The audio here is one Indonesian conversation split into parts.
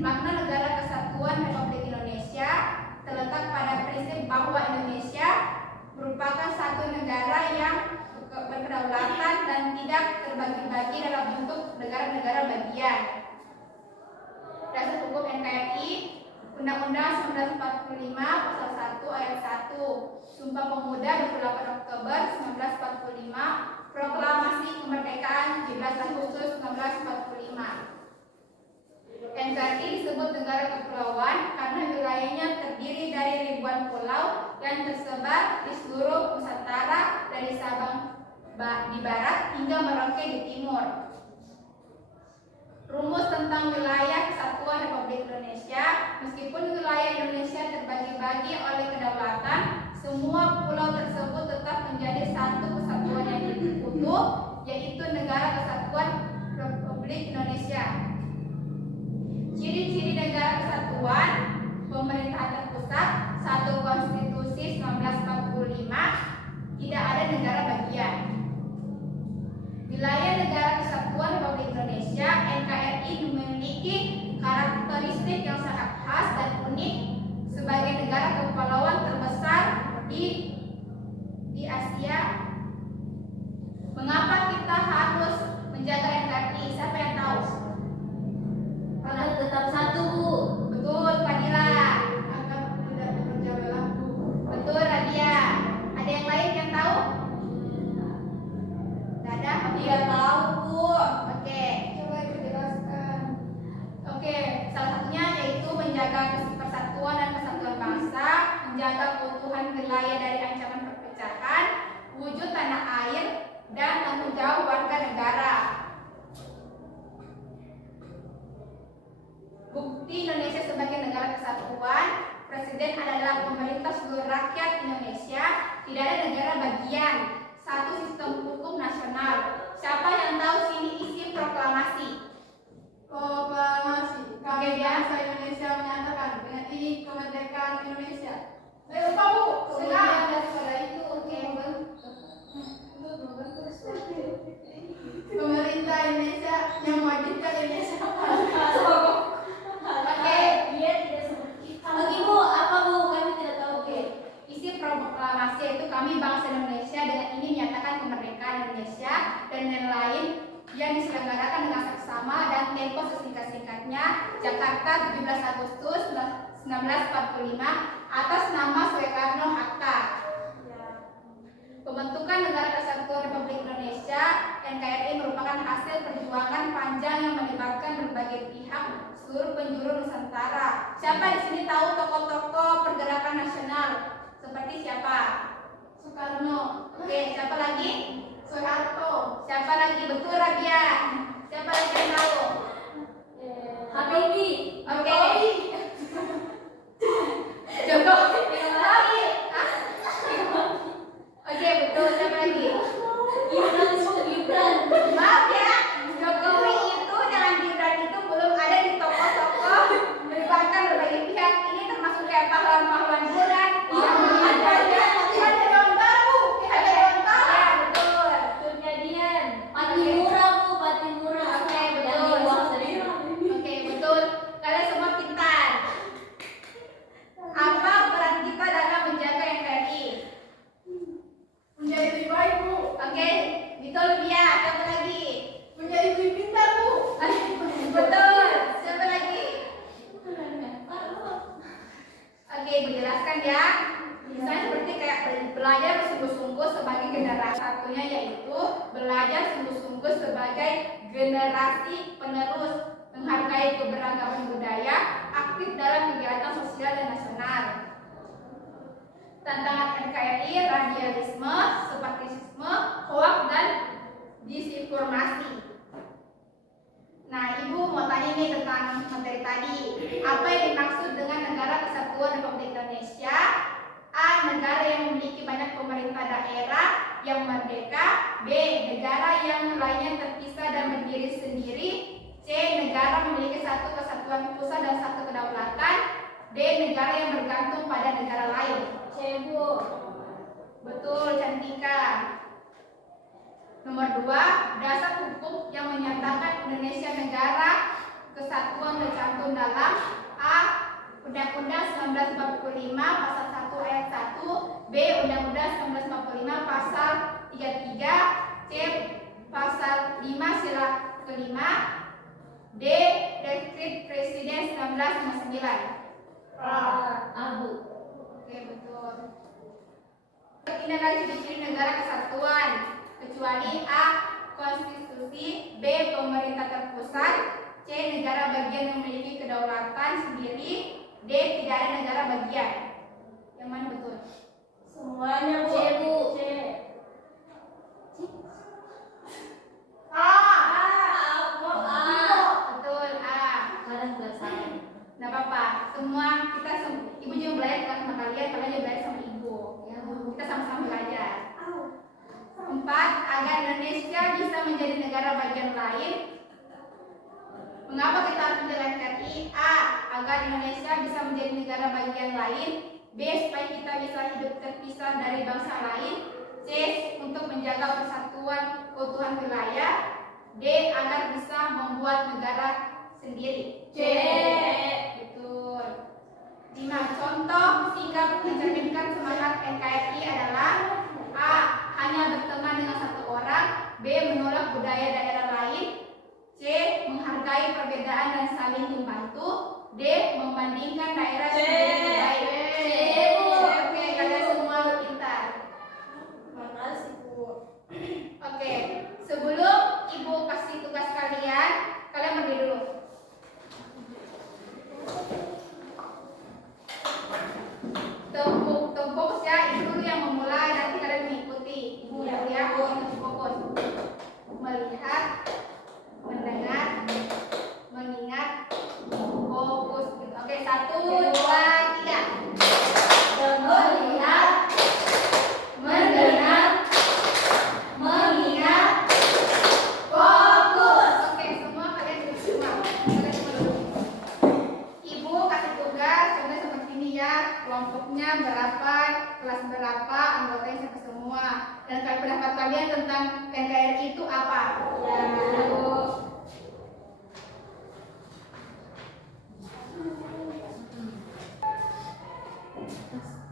Makna negara kesatuan Republik Indonesia terletak pada prinsip bahwa Indonesia merupakan satu negara yang berkedaulatan dan tidak terbagi-bagi dalam bentuk negara-negara bagian. Dasar hukum NKRI, Undang-Undang 1945 Pasal 1 Ayat 1, Sumpah Pemuda 28 Oktober 1945, Proklamasi Kemerdekaan 17 Agustus 1945. NKRI disebut negara kepulauan karena wilayahnya terdiri dari ribuan pulau yang tersebar di seluruh Nusantara dari Sabang di barat hingga Merauke di timur. Rumus tentang wilayah kesatuan Republik Indonesia. Meskipun wilayah Indonesia terbagi-bagi oleh kedaulatan, semua pulau tersebut tetap menjadi satu kesatuan yang utuh, yaitu negara kesatuan Republik Indonesia. Ciri-ciri negara kesatuan: pemerintahan terpusat, satu konstitusi 1945, tidak ada negara bagian. Wilayah negara kesatuan Republik Indonesia NKRI memiliki karakteristik yang sangat khas dan unik sebagai negara kepulauan terbesar di Asia. Mengapa kita harus menjaga NKRI? Siapa yang tahu? Karena tetap satu, Bu. Betul, Fadila. Agar tidak bekerja belah. Betul, Radia. Ada yang lain yang tahu? Tidak ada? Tidak tahu, Bu. Oke, coba Ibu jelaskan. Oke, salah satunya yaitu menjaga persatuan dan kesatuan bangsa, menjaga keutuhan wilayah dari ancaman perpecahan, wujud tanah air, dan tanggung jawab warga negara. Bukti Indonesia sebagai negara kesatuan, Presiden adalah pemerintah seluruh rakyat Indonesia, tidak ada negara bagian, satu sistem hukum nasional. Siapa yang tahu sini isi proklamasi? Proklamasi. Kami bangsa Indonesia menyatakan dengan ini kemerdekaan Indonesia. Ayo Pak Bu, sekarang daripada itu pemerintah Indonesia yang mewajibkan Indonesia. Oke, Dia tidak seperti lagi, Bu. Apa, Bu? Kami tidak tahu. oke. Isi proklamasi itu kami bangsa Indonesia dengan ini menyatakan kemerdekaan Indonesia dan yang lain yang diselenggarakan dengan seksama dan tempo sesingkat-singkatnya Jakarta 17 Agustus 1945 atas nama Soekarno-Hatta. Pembentukan Negara Kesatuan Republik Indonesia NKRI merupakan hasil perjuangan panjang yang melibatkan berbagai pihak seluruh penjuru Nusantara. Siapa di sini tahu tokoh-tokoh pergerakan nasional? Seperti siapa? Soekarno. Oke, siapa lagi? Soeharto. Siapa lagi? Betul, Rabia. Siapa lagi yang tahu? Habibie. Oke. Jokowi. Lagi. Oke, betul. Siapa lagi? Gibran. Maaf ya, Jokowi itu dengan Gibran itu belum ada di tokoh-tokoh melibatkan berbagai pihak. Ini termasuk kayak pahlawan-pahlawan bulan. Ada Dewan Baru. Ada Dewan Baru. Ya, betul. Kurniadian. Patimura, Bu. Patimura. Oke, betul. Yang di uang seribu. Oke, betul. Kalian semua pintar. Apa peran kita dalam menjaga NKRI? Menjadi lebih baik Bu. Oke, betul ya. Siapa lagi? Menjadi lebih pintar Bu. Betul. Siapa lagi? Oke, menjelaskan ya. Misalnya seperti kayak belajar sungguh-sungguh sebagai generasi satunya yaitu belajar sungguh-sungguh sebagai generasi penerus, menghargai keberagaman budaya, aktif dalam kegiatan sosial dan nasional. Tantangan NKRI, radialisme, separatisme, hoak, dan disinformasi. Nah, Ibu mau tanya nih tentang materi tadi. Apa yang dimaksud dengan negara kesatuan Republik Indonesia? A. Negara yang memiliki banyak pemerintah daerah yang merdeka. B. Negara yang lainnya terpisah dan berdiri sendiri. C. Negara memiliki satu kesatuan pusat dan satu kedaulatan. D. Negara yang bergantung pada negara lain. C, Bu. Betul, Cantika. Nomor 2, dasar hukum yang menyatakan Indonesia negara kesatuan tercantum dalam A. Undang-Undang 1945 Pasal 1 Ayat 1, B. Undang-Undang 1945 Pasal 33, C. Pasal 5 Sila kelima, D. Dekret Presiden 1959. Abu. Oke, betul. Tindakan ciri-ciri negara kesatuan kecuali A. Konstitusi, B. Pemerintah terpusat, C. Negara bagian yang memiliki kedaulatan sendiri, D. Tidak ada negara bagian. Yang mana betul? Semuanya Bu. C, Bu. C. A. Betul, A. Kadang nggak salah. Nggak apa-apa. Ibu juga belajar kan sama kalian juga belajar sama ibu. Ya, kita sama-sama belajar. 4. Agar Indonesia bisa menjadi negara bagian lain. Mengapa kita harus menjalankan RI? A. Agar Indonesia bisa menjadi negara bagian lain. B. Supaya kita bisa hidup terpisah dari bangsa lain. C. Untuk menjaga persatuan keutuhan wilayah. D. Agar bisa membuat negara sendiri. C. Betul. 5. Contoh sikap mencerminkan semangat NKRI adalah A. Hanya berteman dengan satu orang. B. Menolak budaya daerah lain. C. Menghargai perbedaan dan saling membantu. D. Membandingkan daerah sendiri baik. C, Bu. Oke, kalian semua pintar. Makasih, Bu. Oke, sebelum ibu kasih tugas kalian berdiri dulu. Fokus ya, ibu dulu yang memulai, nanti kalian mengikuti. Ibu ya, fokus. Melihat, mendengar, mengingat, fokus. Oke, 1, 2, 3. Melihat, mendengar, mengingat, fokus. Oke, semua kalian duduk semua. Kalian semua duduk. Ibu kasih tugas, contohnya seperti ini ya. Kelompoknya berapa, kelas berapa, anggotanya siapa semua. Dan pendapat kalian tentang NKRI itu apa? Ya, Bu.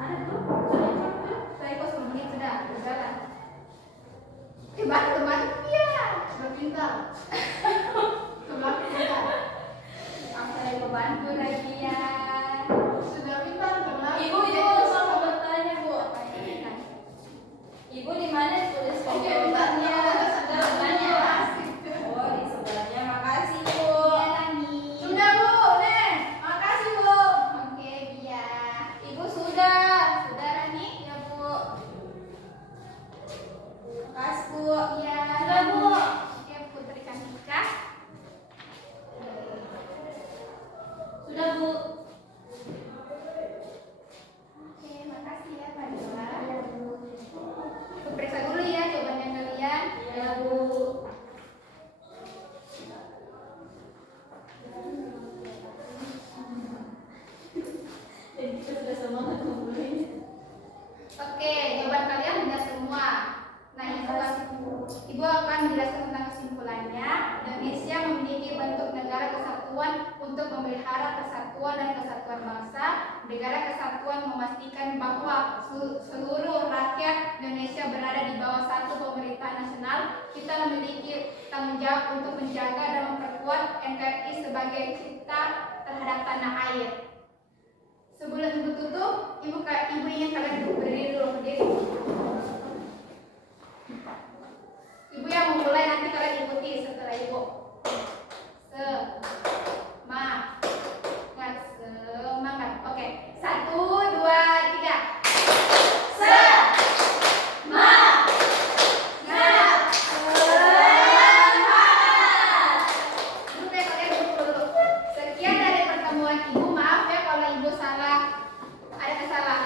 Ada tuh. Saya kok 10 menit sudah berjalan. Bantu dia. Berpintar. Pintar. Saya mau bantu Radia. Sudah pintar, kenapa? Ibu, sama bertanya, Bu. Ibu di mana tulis Oke, jawabannya? pintarnya. Oh, di sebelahnya. Makasih, Bu. Sudah, Bu. Nih, makasih, Bu. Oke, Bia. Ibu sudah. Sudah, Rani? Ya, Bu. Makasih, Bu. Iya. Sudah, Bu. Oke, Putri Cantika. Sudah, Bu. Oke, makasih ya, Pak Dila. Aku periksa dulu ya jawabannya kalian. Ya, Bu. Jadi kita sudah semangat ngumpulin. Oke, jawaban kalian benar semua. Nah, ibu akan menjelaskan tentang kesimpulannya. Indonesia memiliki bentuk negara kesatuan untuk memelihara kesatuan dan kesatuan bangsa. Negara kesatuan memastikan bahwa seluruh rakyat Indonesia berada di bawah satu pemerintahan nasional. Kita memiliki tanggung jawab untuk menjaga dan memperkuat NKRI sebagai cipta terhadap tanah air. Sebelum ibu tutup, ibu ingin kalian berdiri dulu, berdiri. Ibu yang memulai, nanti kalian ikuti setelah ibu. Semangat. Oke, 1, 2, 3. Dulu deh, kalian duduk dulu. Sekian dari pertemuan ibu. Maaf ya kalau ibu salah, ada kesalahan.